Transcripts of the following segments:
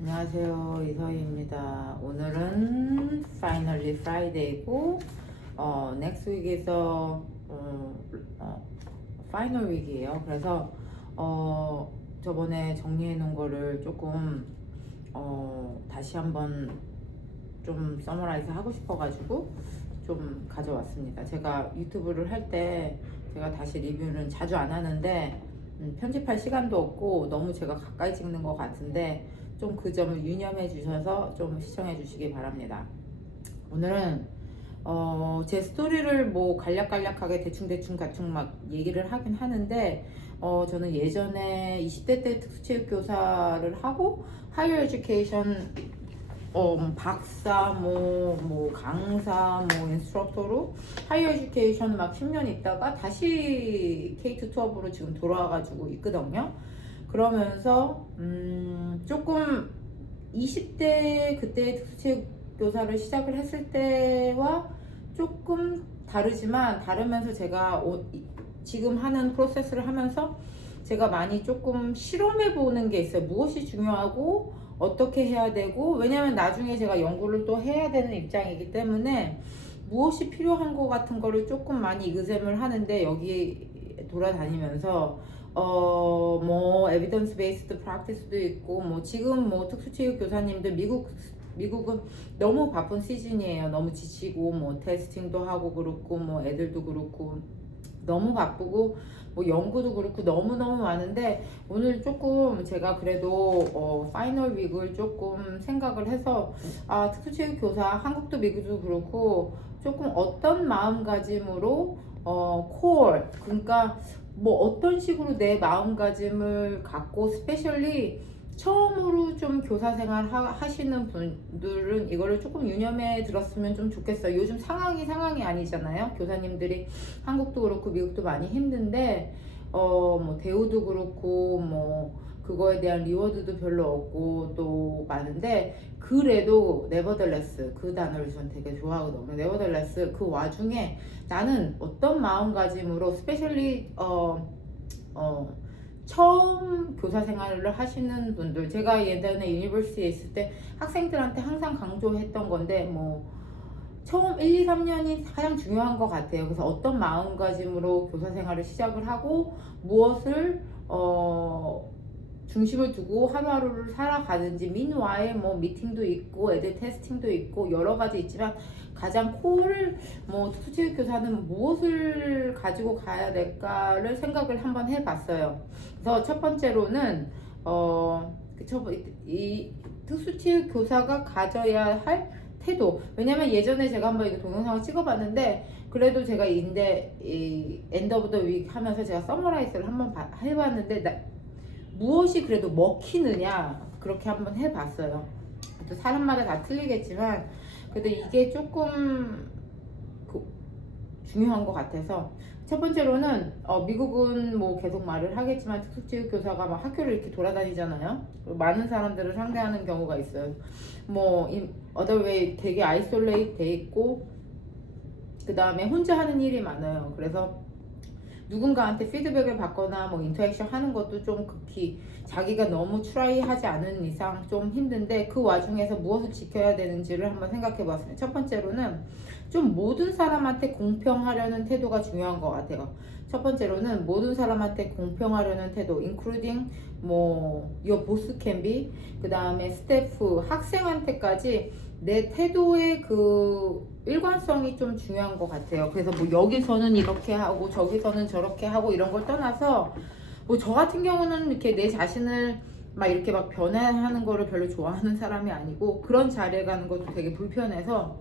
안녕하세요, 이서희입니다. 오늘은 Finally Friday고 next week에서 final week이에요. 그래서 저번에 정리해 놓은 거를 조금 다시 한번 좀 서머라이즈 하고 싶어가지고 좀 가져왔습니다. 제가 유튜브를 할 때 제가 다시 리뷰는 자주 안 하는데 편집할 시간도 없고 너무 제가 가까이 찍는 것 같은데 좀 그 점을 유념해 주셔서 좀 시청해 주시기 바랍니다. 오늘은 제 스토리를 뭐 간략간략하게 대충 막 얘기를 하긴 하는데 저는 예전에 20대 때 특수체육교사를 하고 하이어 에듀케이션 박사, 뭐 강사, 뭐 인스트럭터로 하이어 에듀케이션 막 10년 있다가 다시 K-12로 지금 돌아와가지고 있거든요. 그러면서 조금 20대 그때 특수체육 교사를 시작을 했을 때와 조금 다르면서 제가 지금 하는 프로세스를 하면서 제가 많이 조금 실험해 보는 게 있어요. 무엇이 중요하고 어떻게 해야 되고, 왜냐면 나중에 제가 연구를 또 해야 되는 입장이기 때문에 무엇이 필요한 것 같은 거를 조금 많이 의샘을 하는데, 여기 돌아다니면서 뭐 에비던스 베이스드 프랙티스도 있고, 뭐 지금 뭐 특수체육 교사님들 미국은 너무 바쁜 시즌이에요. 너무 지치고 뭐 테스팅도 하고 그렇고 뭐 애들도 그렇고 너무 바쁘고 뭐 연구도 그렇고 너무너무 많은데, 오늘 조금 제가 그래도 파이널 윅을 조금 생각을 해서 특수체육 교사 한국도 미국도 그렇고 조금 어떤 마음가짐으로 콜, 그러니까 뭐 어떤 식으로 내 마음가짐을 갖고 스페셜리 처음으로 좀 교사 생활 하시는 분들은 이거를 조금 유념해 들었으면 좀 좋겠어요. 요즘 상황이 아니잖아요. 교사님들이 한국도 그렇고 미국도 많이 힘든데 뭐 대우도 그렇고 뭐 그거에 대한 리워드도 별로 없고 또 많은데, 그래도 네버덜레스, 그 단어를 저는 되게 좋아하거든요. 네버덜레스, 그 와중에 나는 어떤 마음가짐으로 스페셜리 처음 교사 생활을 하시는 분들, 제가 예전에 유니버시티에 있을 때 학생들한테 항상 강조했던 건데, 뭐 처음 1, 2, 3년이 가장 중요한 것 같아요. 그래서 어떤 마음가짐으로 교사 생활을 시작을 하고 무엇을 중심을 두고 하루하루를 살아가는지, 민와의 뭐 미팅도 있고 애들 테스팅도 있고 여러 가지 있지만, 가장 코를 뭐 특수체육 교사는 무엇을 가지고 가야 될까를 생각을 한번 해봤어요. 그래서 첫 번째로는 이 특수체육 교사가 가져야 할 태도. 왜냐면 예전에 제가 한번 이거 동영상을 찍어봤는데, 그래도 제가 이 엔드 오브 더 윅 하면서 제가 서머라이즈를 한번 해봤는데, 무엇이 그래도 먹히느냐 그렇게 한번 해봤어요. 또 사람마다 다 틀리겠지만 그래도 이게 조금 중요한 것 같아서, 첫 번째로는 미국은 뭐 계속 말을 하겠지만 특수체육 교사가 막 학교를 이렇게 돌아다니잖아요. 많은 사람들을 상대하는 경우가 있어요. 뭐 otherway 되게 아이솔레이트 돼 있고, 그 다음에 혼자 하는 일이 많아요. 그래서 누군가한테 피드백을 받거나 뭐 인터랙션 하는 것도 좀 극히 자기가 너무 트라이 하지 않은 이상 좀 힘든데, 그 와중에서 무엇을 지켜야 되는지를 한번 생각해 봤습니다. 첫 번째로는 좀 모든 사람한테 공평하려는 태도가 중요한 것 같아요. 첫 번째로는 모든 사람한테 공평하려는 태도, including 뭐 your boss can be, 그 다음에 스태프, 학생한테까지 내 태도의 그 일관성이 좀 중요한 것 같아요. 그래서 뭐 여기서는 이렇게 하고 저기서는 저렇게 하고 이런 걸 떠나서, 뭐 저 같은 경우는 이렇게 내 자신을 막 이렇게 막 변화하는 거를 별로 좋아하는 사람이 아니고, 그런 자리에 가는 것도 되게 불편해서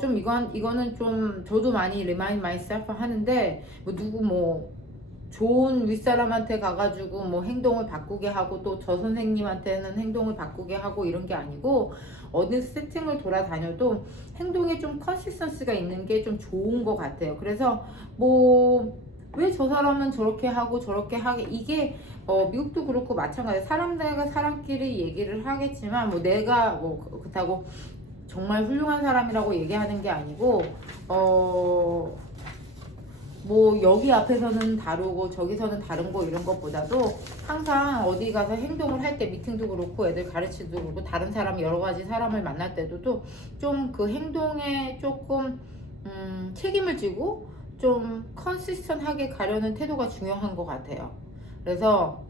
좀 이거는 좀 저도 많이 remind myself 하는데, 뭐 누구 뭐 좋은 윗사람한테 가가지고 뭐 행동을 바꾸게 하고 또 저 선생님한테는 행동을 바꾸게 하고 이런 게 아니고, 어느 세팅을 돌아다녀도 행동에 좀 컨시스턴스가 있는 게 좀 좋은 것 같아요. 그래서 뭐 왜 저 사람은 저렇게 하고 저렇게 하게, 이게 미국도 그렇고 마찬가지예요. 사람들과 사람끼리 얘기를 하겠지만 뭐 내가 뭐 그렇다고 정말 훌륭한 사람이라고 얘기하는 게 아니고 뭐 여기 앞에서는 다르고 저기서는 다른 거 이런 것보다도 항상 어디 가서 행동을 할 때 미팅도 그렇고 애들 가르치도 그렇고 다른 사람 여러 가지 사람을 만날 때도 좀 그 행동에 조금 책임을 지고 좀 컨시스턴하게 가려는 태도가 중요한 것 같아요. 그래서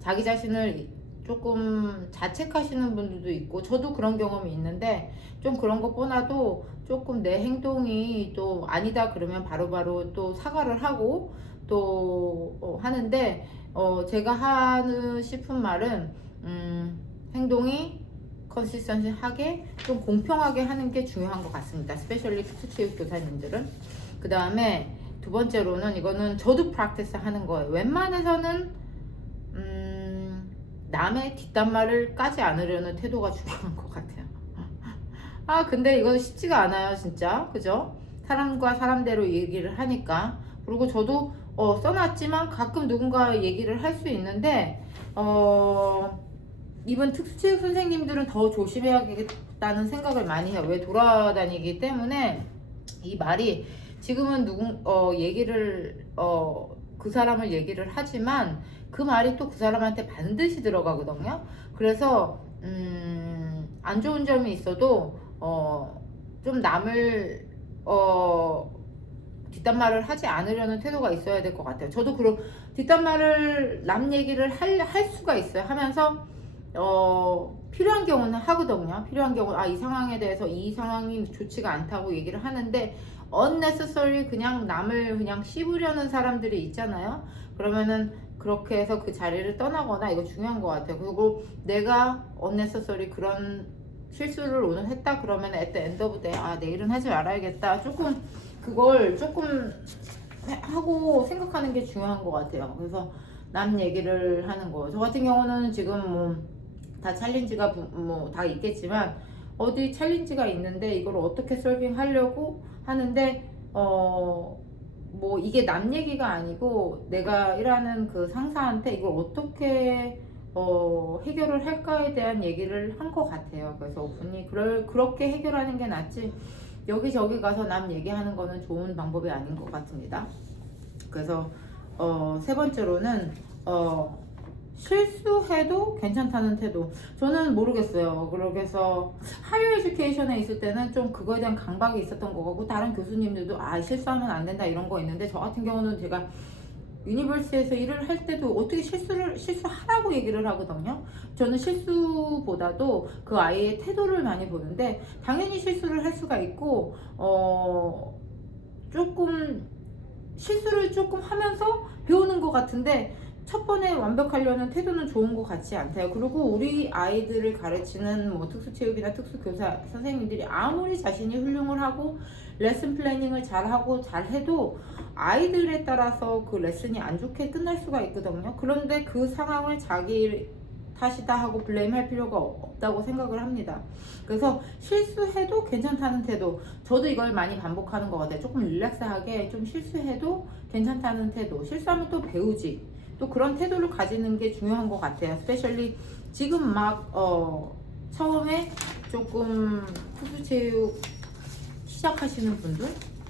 자기 자신을 조금 자책하시는 분들도 있고 저도 그런 경험이 있는데 좀 그런 것보다도 조금 내 행동이 또 아니다 그러면 바로바로 또 사과를 하고 또 하는데 제가 하는 싶은 말은 행동이 컨시스턴하게 좀 공평하게 하는 게 중요한 것 같습니다. 스페셜리 특수체육 교사님들은. 그 다음에 두 번째로는 이거는 저도 프랙티스 하는 거예요. 웬만해서는 남의 뒷담화를 까지 않으려는 태도가 중요한 것 같아요. 아 근데 이거 쉽지가 않아요 진짜. 그죠? 사람과 사람대로 얘기를 하니까. 그리고 저도 써놨지만 가끔 누군가 얘기를 할 수 있는데 이번 특수체육 선생님들은 더 조심해야겠다는 생각을 많이 해요. 왜 돌아다니기 때문에 이 말이 지금은 얘기를 그 사람을 얘기를 하지만 그 말이 또 그 사람한테 반드시 들어가거든요. 그래서 안 좋은 점이 있어도 좀 남을 뒷담화를 하지 않으려는 태도가 있어야 될 것 같아요. 저도 그런 뒷담화를 남 얘기를 할 수가 있어요. 하면서 필요한 경우는 하거든요. 필요한 경우 이 상황에 대해서 이 상황이 좋지가 않다고 얘기를 하는데 unnecessary 그냥 남을 그냥 씹으려는 사람들이 있잖아요. 그러면은 그렇게 해서 그 자리를 떠나거나 이거 중요한 것 같아요. 그리고 내가 unnecessary 그런 실수를 오늘 했다 그러면 at the end of the day 내일은 하지 말아야겠다. 조금 그걸 조금 하고 생각하는 게 중요한 것 같아요. 그래서 남 얘기를 하는 거. 저 같은 경우는 지금 뭐 다 챌린지가 뭐 다 있겠지만 어디 챌린지가 있는데 이걸 어떻게 솔빙 하려고 하는데 뭐 이게 남 얘기가 아니고 내가 일하는 그 상사한테 이걸 어떻게 해결을 할까에 대한 얘기를 한 것 같아요. 그래서 오픈이 그렇게 해결하는 게 낫지 여기저기 가서 남 얘기하는 거는 좋은 방법이 아닌 것 같습니다. 그래서 세 번째로는 실수해도 괜찮다는 태도. 저는 모르겠어요. 그래서 하이어 에듀케이션에 있을 때는 좀 그거에 대한 강박이 있었던 거 같고 다른 교수님들도 실수하면 안 된다 이런 거 있는데 저 같은 경우는 제가 유니버시티에서 일을 할 때도 어떻게 실수하라고 얘기를 하거든요. 저는 실수보다도 그 아이의 태도를 많이 보는데 당연히 실수를 할 수가 있고 조금 실수를 조금 하면서 배우는 것 같은데 첫 번에 완벽하려는 태도는 좋은 것 같지 않대요. 그리고 우리 아이들을 가르치는 뭐 특수체육이나 특수교사 선생님들이 아무리 자신이 훌륭을 하고 레슨 플래닝을 잘하고 잘해도 아이들에 따라서 그 레슨이 안 좋게 끝날 수가 있거든요. 그런데 그 상황을 자기 탓이다 하고 블레임 할 필요가 없다고 생각을 합니다. 그래서 실수해도 괜찮다는 태도. 저도 이걸 많이 반복하는 것 같아요. 조금 릴렉스하게 좀 실수해도 괜찮다는 태도. 실수하면 또 배우지. 또 그런 태도를 가지는 게 중요한 것 같아요. 스페셜리 지금 막 처음에 조금 특수체육 시작하시는 분들.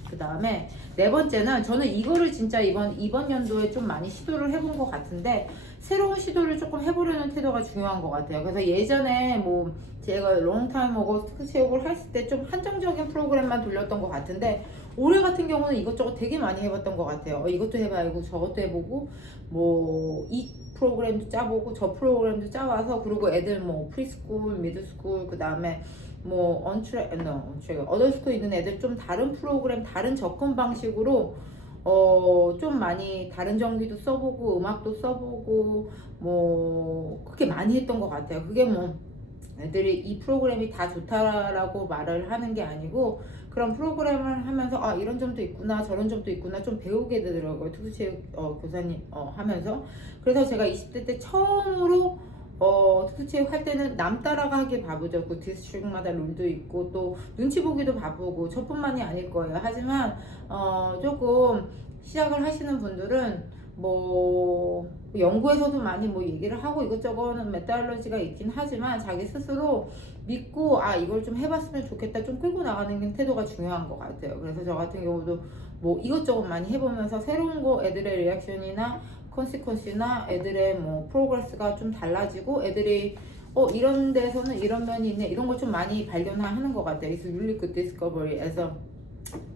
그 다음에 네 번째는 저는 이거를 진짜 이번 연도에 좀 많이 시도를 해본 것 같은데 새로운 시도를 조금 해보려는 태도가 중요한 것 같아요. 그래서 예전에 뭐 제가 롱타임 어고 특수체육을 했을 때 좀 한정적인 프로그램만 돌렸던 것 같은데 올해 같은 경우는 이것저것 되게 많이 해봤던 것 같아요. 이것도 해봐야고 저것도 해보고 뭐 이 프로그램도 짜보고 저 프로그램도 짜와서 그리고 애들 뭐 프리스쿨, 미드스쿨 그 다음에 뭐 어덜스쿨 있는 애들 좀 다른 프로그램, 다른 접근 방식으로 좀 많이 다른 전기도 써보고 음악도 써보고 뭐 그렇게 많이 했던 것 같아요. 그게 뭐 애들이 이 프로그램이 다 좋다라고 말을 하는 게 아니고 그런 프로그램을 하면서 이런 점도 있구나 저런 점도 있구나 좀 배우게 되더라고요. 특수체육 교사님 하면서. 그래서 제가 20대 때 처음으로 특수체육 할 때는 남 따라가기 바쁘죠. 그 디스트릭마다 룰도 있고 또 눈치 보기도 바쁘고 저뿐만이 아닐 거예요. 하지만 조금 시작을 하시는 분들은 뭐 연구에서도 많이 뭐 얘기를 하고 이것저것 메타올로지가 있긴 하지만 자기 스스로 믿고 아 이걸 좀 해봤으면 좋겠다 좀 끌고 나가는 태도가 중요한 것 같아요. 그래서 저 같은 경우도 뭐 이것저것 많이 해보면서 새로운 거 애들의 리액션이나 컨시퀀스나 애들의 뭐 프로그레스가 좀 달라지고 애들이 이런 데서는 이런 면이 있네 이런 걸 좀 많이 발견하는 것 같아요. It's really good discovery as a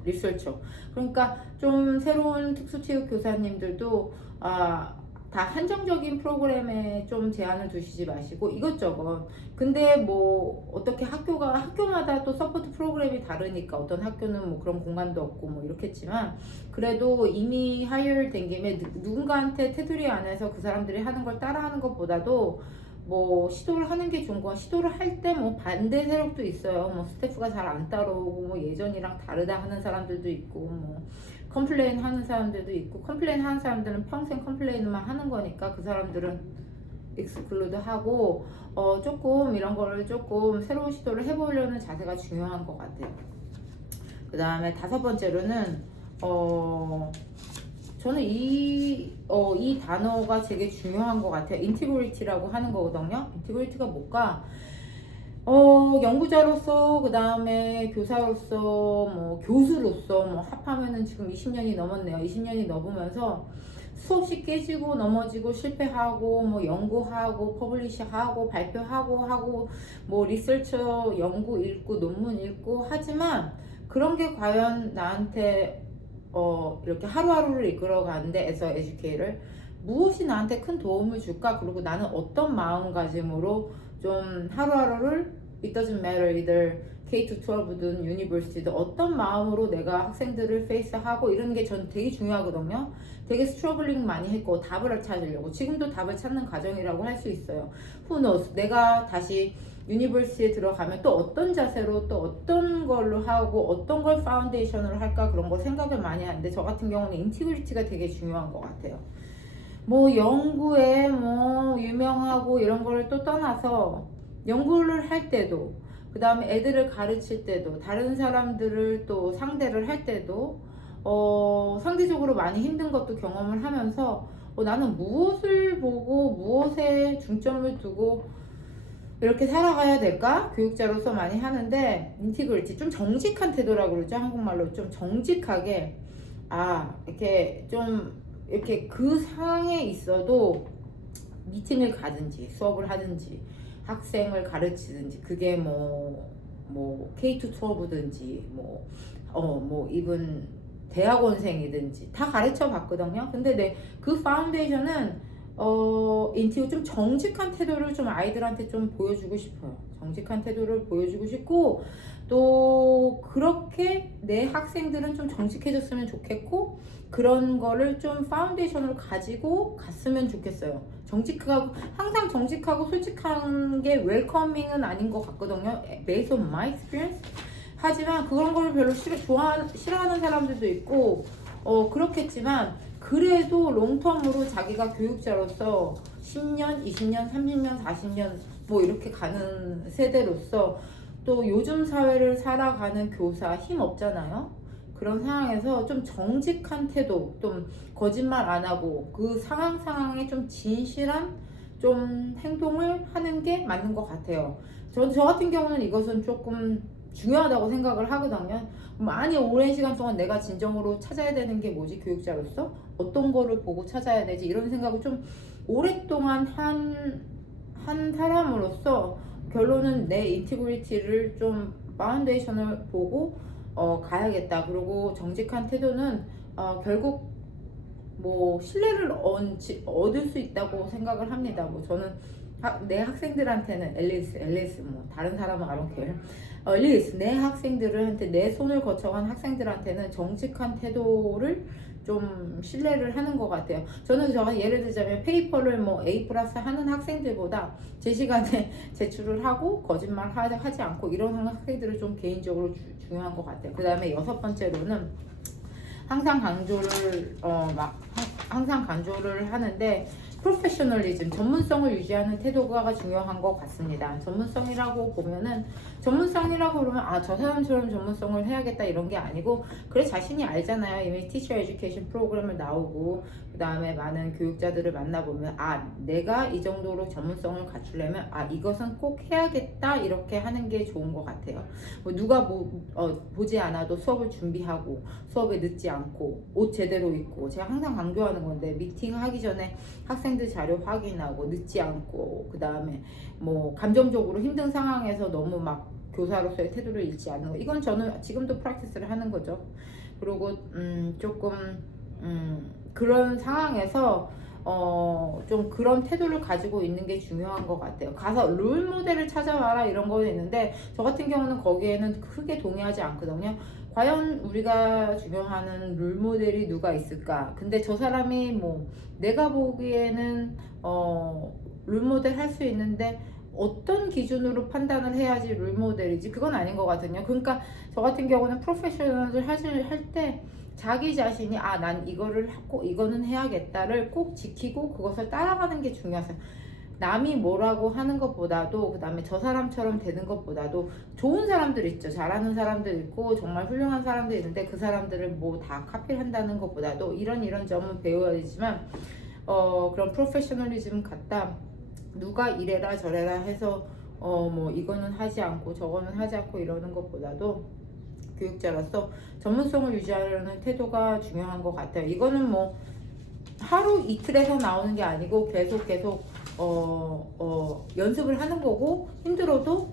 researcher. 그러니까 좀 새로운 특수체육 교사님들도 다 한정적인 프로그램에 좀 제한을 두시지 마시고 이것저것 근데 뭐 어떻게 학교마다 또 서포트 프로그램이 다르니까 어떤 학교는 뭐 그런 공간도 없고 뭐 이렇겠지만 그래도 이미 하이어 된 김에 누군가한테 테두리 안에서 그 사람들이 하는 걸 따라하는 것보다도 뭐 시도를 하는 게 좋은 건 시도를 할 때 뭐 반대 세력도 있어요. 뭐 스태프가 잘 안 따라오고 뭐 예전이랑 다르다 하는 사람들도 있고 뭐 컴플레인 하는 사람들도 있고 컴플레인 하는 사람들은 평생 컴플레인만 하는 거니까 그 사람들은 익스클루드 하고 조금 이런 거를 조금 새로운 시도를 해보려는 자세가 중요한 것 같아요. 그 다음에 5번째로는 저는 이 단어가 되게 중요한 것 같아요. 인티그리티라고 하는 거거든요. 인티그리티가 뭘까? 연구자로서, 그 다음에 교사로서, 뭐, 교수로서, 뭐, 합하면은 지금 20년이 넘었네요. 20년이 넘으면서 수없이 깨지고 넘어지고 실패하고, 뭐, 연구하고, 퍼블리시하고, 발표하고, 뭐, 리서처 연구 읽고, 논문 읽고, 하지만 그런 게 과연 나한테 이렇게 하루하루를 이끌어가는데 에서 에듀케이를 무엇이 나한테 큰 도움을 줄까? 그리고 나는 어떤 마음가짐으로 좀 하루하루를 it doesn't matter either K-12든 university든 어떤 마음으로 내가 학생들을 페이스하고 이런 게 전 되게 중요하거든요. 되게 스트러글링 많이 했고 답을 찾으려고 지금도 답을 찾는 과정이라고 할 수 있어요. Who knows? 내가 다시 유니버시티에 들어가면 또 어떤 자세로 또 어떤 걸로 하고 어떤 걸 파운데이션으로 할까 그런 거 생각을 많이 하는데 저 같은 경우는 인티그리티가 되게 중요한 것 같아요. 뭐 연구에 뭐 유명하고 이런 거를 또 떠나서 연구를 할 때도 그 다음에 애들을 가르칠 때도 다른 사람들을 또 상대를 할 때도 상대적으로 많이 힘든 것도 경험을 하면서 나는 무엇을 보고 무엇에 중점을 두고 이렇게 살아가야 될까? 교육자로서 많이 하는데 인티그리티 좀 정직한 태도라고 그러죠. 한국말로 좀 정직하게 이렇게 좀 이렇게 그 상황에 있어도 미팅을 가든지 수업을 하든지 학생을 가르치든지 그게 뭐 K-12든지 뭐 이분 대학원생이든지 다 가르쳐 봤거든요. 근데 그 파운데이션은 인티고 좀 정직한 태도를 좀 아이들한테 좀 보여주고 싶어요. 정직한 태도를 보여주고 싶고 또 그렇게 내 학생들은 좀 정직해졌으면 좋겠고 그런 거를 좀 파운데이션으로 가지고 갔으면 좋겠어요. 항상 정직하고 솔직한 게 웰커밍은 아닌 것 같거든요. Based on my experience. 하지만 그런 걸 별로 싫어하는 사람들도 있고 그렇겠지만 그래도 롱텀으로 자기가 교육자로서 10년, 20년, 30년, 40년 뭐 이렇게 가는 세대로서 또 요즘 사회를 살아가는 교사 힘 없잖아요. 그런 상황에서 좀 정직한 태도, 좀 거짓말 안 하고 그 상황에 좀 진실한 좀 행동을 하는 게 맞는 것 같아요. 저 같은 경우는 이것은 조금 중요하다고 생각을 하거든요. 많이 오랜 시간 동안 내가 진정으로 찾아야 되는 게 뭐지? 교육자로서 어떤 거를 보고 찾아야 되지? 이런 생각을 좀 오랫동안 한 사람으로서 결론은 내 인티그리티를 좀 파운데이션을 보고 가야겠다. 그리고 정직한 태도는 결국 뭐 신뢰를 얻을 수 있다고 생각을 합니다. 뭐 저는 내 학생들한테는 앨리스 뭐 다른 사람은 I don't care. 내 학생들한테 내 손을 거쳐간 학생들한테는 정직한 태도를 좀 신뢰를 하는 것 같아요. 저는 예를 들자면 페이퍼를 뭐 A+ 하는 학생들보다 제 시간에 제출을 하고 거짓말 하지 않고 이런 학생들을 좀 개인적으로 중요한 것 같아요. 그 다음에 6번째로는 항상 강조를 하는데 프로페셔널리즘, 전문성을 유지하는 태도가 중요한 것 같습니다. 전문성이라고 보면은, 전문성이라고 그러면 저 사람처럼 전문성을 해야겠다 이런 게 아니고, 그래 자신이 알잖아요. 이미 티처 에듀케이션 프로그램을 나오고 그 다음에 많은 교육자들을 만나보면 내가 이 정도로 전문성을 갖추려면 이것은 꼭 해야겠다 이렇게 하는 게 좋은 것 같아요. 누가 보지 않아도 수업을 준비하고 수업에 늦지 않고 옷 제대로 입고, 제가 항상 강조하는 건데 미팅 하기 전에 학생들 자료 확인하고 늦지 않고, 그 다음에 뭐 감정적으로 힘든 상황에서 너무 막 교사로서의 태도를 잃지 않는 거, 이건 저는 지금도 프랙티스를 하는 거죠. 그리고 조금 그런 상황에서 좀 그런 태도를 가지고 있는 게 중요한 것 같아요. 가서 롤 모델을 찾아와라 이런 거 있는데, 저 같은 경우는 거기에는 크게 동의하지 않거든요. 과연 우리가 중요하는 롤 모델이 누가 있을까? 근데 저 사람이 뭐 내가 보기에는 롤 모델 할 수 있는데 어떤 기준으로 판단을 해야지 롤 모델이지? 그건 아닌 것 같거든요. 그러니까 저 같은 경우는 프로페셔널을 할 때 자기 자신이 난 이거를 하고 이거는 해야겠다를 꼭 지키고 그것을 따라가는 게 중요해요. 남이 뭐라고 하는 것보다도, 그 다음에 저 사람처럼 되는 것보다도, 좋은 사람들 있죠. 잘하는 사람들 있고 정말 훌륭한 사람들 있는데 그 사람들을 뭐 다 카피를 한다는 것보다도 이런 점은 배워야 되지만, 그런 프로페셔널리즘 같다 누가 이래라 저래라 해서 뭐 이거는 하지 않고 저거는 하지 않고 이러는 것보다도 교육자로서 전문성을 유지하려는 태도가 중요한 것 같아요. 이거는 뭐 하루 이틀에서 나오는 게 아니고 계속 연습을 하는 거고, 힘들어도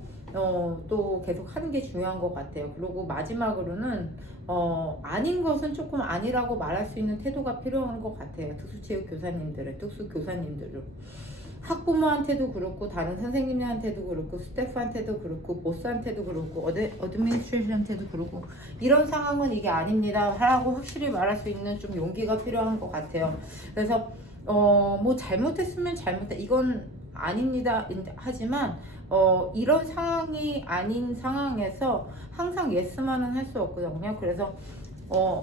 또 계속 하는 게 중요한 것 같아요. 그리고 마지막으로는 아닌 것은 조금 아니라고 말할 수 있는 태도가 필요한 것 같아요. 특수체육 교사님들은, 특수 교사님들은 학부모한테도 그렇고 다른 선생님한테도 그렇고 스태프한테도 그렇고 보스한테도 그렇고 어드미니스트레이션한테도 그렇고, 이런 상황은 이게 아닙니다 라고 확실히 말할 수 있는 좀 용기가 필요한 것 같아요. 그래서 뭐 잘못했으면 잘못해, 이건 아닙니다 하지만 이런 상황이 아닌 상황에서 항상 예스만은 할 수 없거든요. 그래서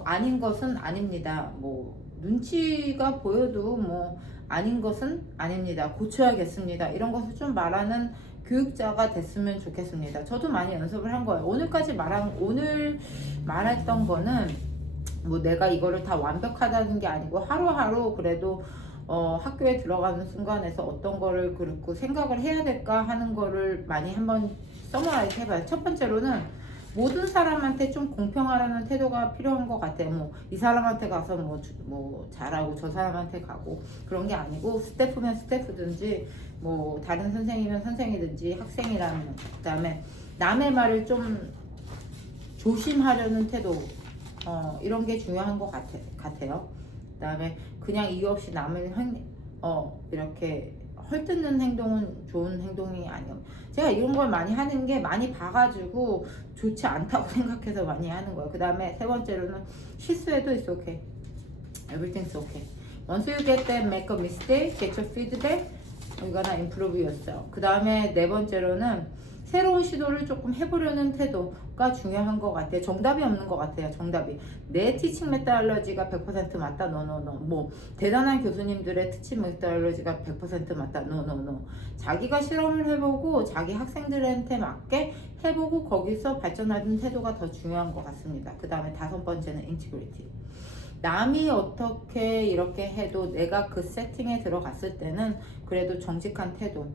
아닌 것은 아닙니다, 뭐 눈치가 보여도 뭐 아닌 것은 아닙니다, 고쳐야겠습니다, 이런 것을 좀 말하는 교육자가 됐으면 좋겠습니다. 저도 많이 연습을 한 거예요. 오늘 말했던 거는 뭐 내가 이거를 다 완벽하다는 게 아니고, 하루하루 그래도 학교에 들어가는 순간에서 어떤 거를 그렇고 생각을 해야 될까 하는 거를 많이 한번 서머라이즈 해봐요. 첫 번째로는 모든 사람한테 좀 공평하라는 태도가 필요한 것 같아요. 뭐 이 사람한테 가서 뭐 잘하고 저 사람한테 가고 그런 게 아니고, 스태프면 스태프든지 뭐 다른 선생이면 선생이든지 학생이라면, 그 다음에 남의 말을 좀 조심하려는 태도, 이런 게 중요한 것 같아요. 그 다음에 그냥 이유 없이 남을 이렇게 헐뜯는 행동은 좋은 행동이 아니에요. 제가 이런 걸 많이 하는 게 많이 봐가지고 좋지 않다고 생각해서 많이 하는 거예요. 그 다음에 세 번째로는 실수해도 it's okay, everything's okay. Once you get that, make a mistake, get your feedback, you're gonna improve yourself. 그 다음에 네 번째로는 새로운 시도를 조금 해보려는 태도가 중요한 것 같아요. 정답이 없는 것 같아요. 정답이 내 티칭 메타올로지가 100% 맞다, 노노노. 뭐 대단한 교수님들의 티칭 메타올로지가 100% 맞다, 노노노. 자기가 실험을 해보고 자기 학생들한테 맞게 해보고 거기서 발전하는 태도가 더 중요한 것 같습니다. 그 다음에 다섯 번째는 인티그리티. 남이 어떻게 이렇게 해도 내가 그 세팅에 들어갔을 때는 그래도 정직한 태도,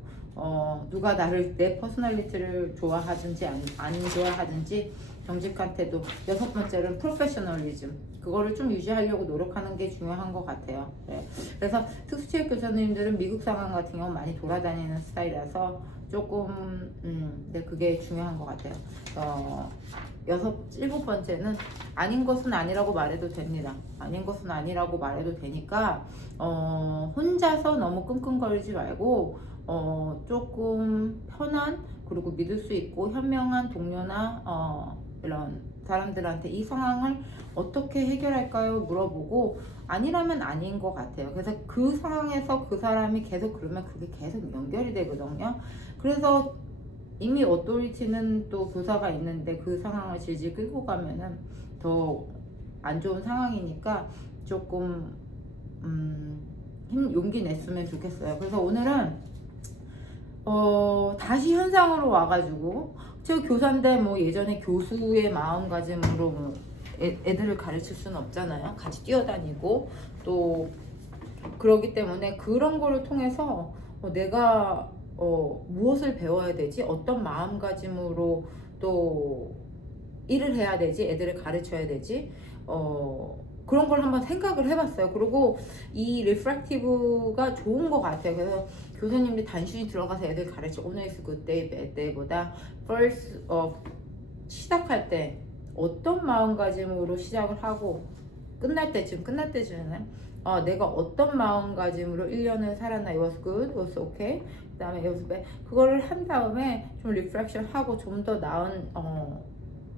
누가 내 퍼스널리티를 좋아하든지 안 좋아하든지 정직한 태도. 여섯 번째는 프로페셔널리즘, 그거를 좀 유지하려고 노력하는 게 중요한 것 같아요. 네. 그래서 특수체육 교사님들은 미국 상황 같은 경우 많이 돌아다니는 스타일이라서 조금 네, 그게 중요한 것 같아요. 일곱 번째는 아닌 것은 아니라고 말해도 됩니다. 아닌 것은 아니라고 말해도 되니까 혼자서 너무 끙끙거리지 말고 조금 편한, 그리고 믿을 수 있고 현명한 동료나 이런 사람들한테 이 상황을 어떻게 해결할까요? 물어보고, 아니라면 아닌 것 같아요. 그래서 그 상황에서 그 사람이 계속 그러면 그게 계속 연결이 되거든요. 그래서 이미 어토리티는 또 교사가 있는데 그 상황을 질질 끌고 가면은 더 안 좋은 상황이니까 조금 용기 냈으면 좋겠어요. 그래서 오늘은 다시 현장으로 와가지고 제가 교사인데 뭐 예전에 교수의 마음가짐으로 뭐 애들을 가르칠 수는 없잖아요. 같이 뛰어다니고 또 그러기 때문에 그런 거를 통해서 내가 무엇을 배워야 되지? 어떤 마음가짐으로 또 일을 해야 되지? 애들을 가르쳐야 되지? 그런 걸 한번 생각을 해봤어요. 그리고 이 리프렉티브가 좋은 것 같아요. 그래서 교수님들이 단순히 들어가서 애들 가르쳐 오늘 is good day, bad day보다 first 시작할 때 어떤 마음가짐으로 시작을 하고 끝날 때쯤에는 내가 어떤 마음가짐으로 1년을 살았나, it was good, it was okay, 그 다음에 it was bad, 그거를 한 다음에 좀 리프렉션 하고 좀 더 나은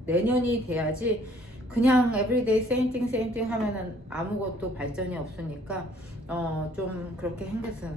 내년이 돼야지 그냥 everyday same thing 하면은 아무것도 발전이 없으니까 좀 그렇게 행동했어요.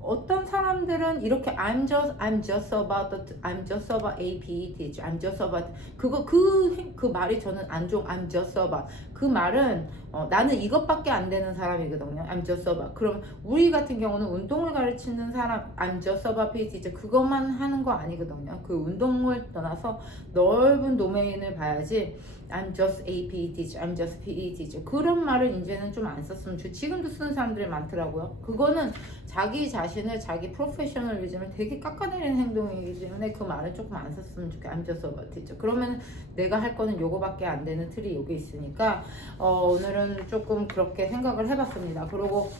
어떤 사람들은 이렇게 I'm just about A, B, T, I'm just about 그 말이 저는 안 좋은 I'm just about 그 말은 나는 이것밖에 안 되는 사람이거든요. I'm just about. 그럼 우리 같은 경우는 운동을 가르치는 사람 I'm just about PT 이제 그것만 하는 거 아니거든요. 그 운동을 떠나서 넓은 도메인을 봐야지. I'm just a PE teacher, I'm just PE teacher 그런 말을 이제는 좀 안 썼으면 좋겠어요. 지금도 쓰는 사람들이 많더라고요. 그거는 자기 자신을 자기 프로페셔널리즘을 되게 깎아내리는 행동이기 때문에 그 말을 조금 안 썼으면 좋겠어요. I'm just about teacher. 그러면 내가 할 거는 요거밖에 안 되는 틀이 여기 있으니까 오늘은 조금 그렇게 생각을 해봤습니다. 그리고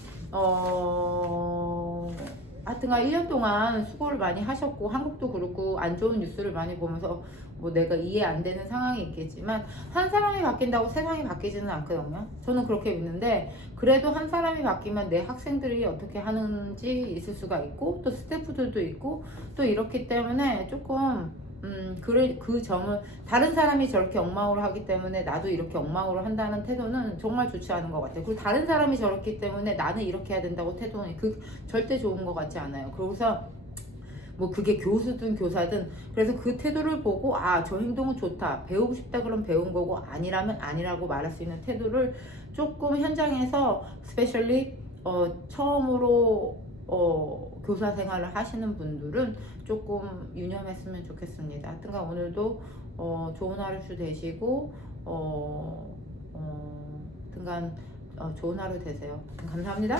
하여튼간 1년 동안 수고를 많이 하셨고 한국도 그렇고 안 좋은 뉴스를 많이 보면서 뭐 내가 이해 안 되는 상황이 있겠지만 한 사람이 바뀐다고 세상이 바뀌지는 않거든요. 저는 그렇게 믿는데 그래도 한 사람이 바뀌면 내 학생들이 어떻게 하는지 있을 수가 있고 또 스태프들도 있고 또 이렇기 때문에 조금 그 점을 다른 사람이 저렇게 엉망으로 하기 때문에 나도 이렇게 엉망으로 한다는 태도는 정말 좋지 않은 것 같아요. 그리고 다른 사람이 저렇기 때문에 나는 이렇게 해야 된다고 태도는 절대 좋은 것 같지 않아요. 그래서 뭐 그게 교수든 교사든 그래서 그 태도를 보고 저 행동은 좋다 배우고 싶다 그럼 배운 거고 아니라면 아니라고 말할 수 있는 태도를 조금 현장에서 스페셜리 처음으로 교사 생활을 하시는 분들은 조금 유념했으면 좋겠습니다. 하여튼간 오늘도 좋은 하루 되시고 하여튼간 좋은 하루 되세요. 감사합니다.